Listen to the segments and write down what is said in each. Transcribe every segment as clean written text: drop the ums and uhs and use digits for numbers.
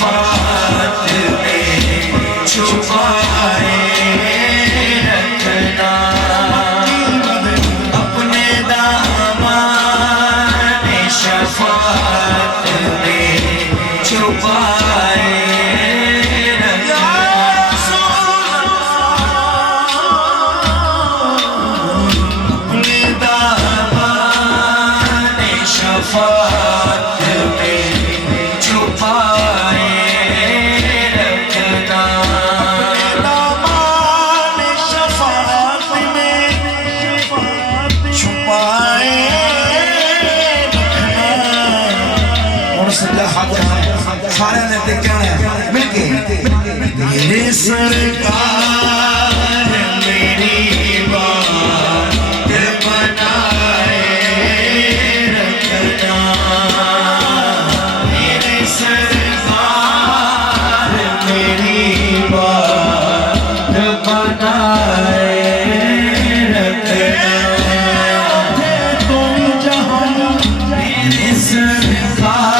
شفاعت میں چھپائے رکھنا اپنے دامان شفاعت میں چھپائے سارے نے کہنا ہے مل کے میرے سرکار میری بات بنائے رکھنا میرے سرکار میری بات بنائے رکھنا تم جہاں میرے سرکار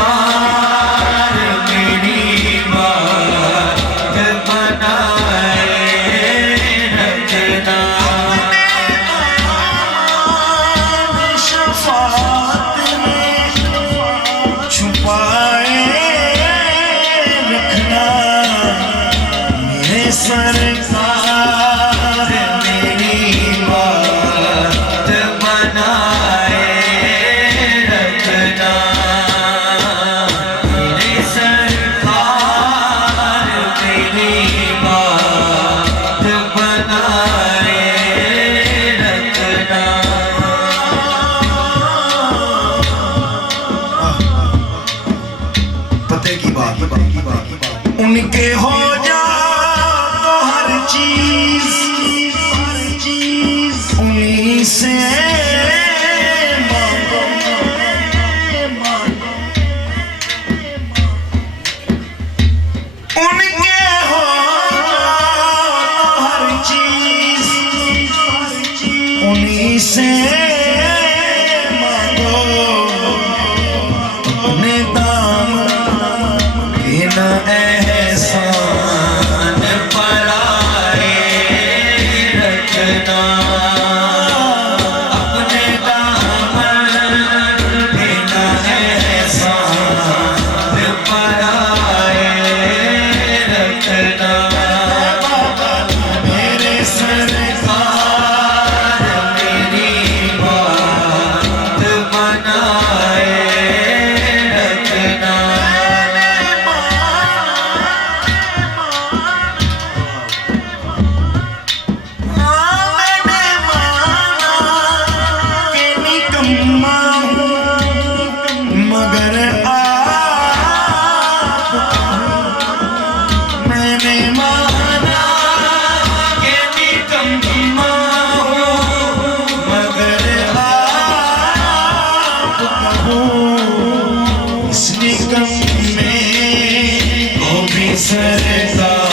سرکار میری بات بنائے رکھنا شفاعت میں چھپائے رکھنا میرے سرکار میری بات بنائے رکھنا ان کے ہو جا تو ہر چیز انہی سے مانگو ان کے ہو جا تو ہر چیز انہی سے مانگو اپنے دام کے نہ احسان پرائے رکھنا اپنے دامن کے نہ احسان پرائے رکھنا میرے سرکار میری بات بنائے رکھنا مگر میں نے مانا کہ نکما ہوں مگر آپ کہوں اس نکم میں وہ بھی سرکار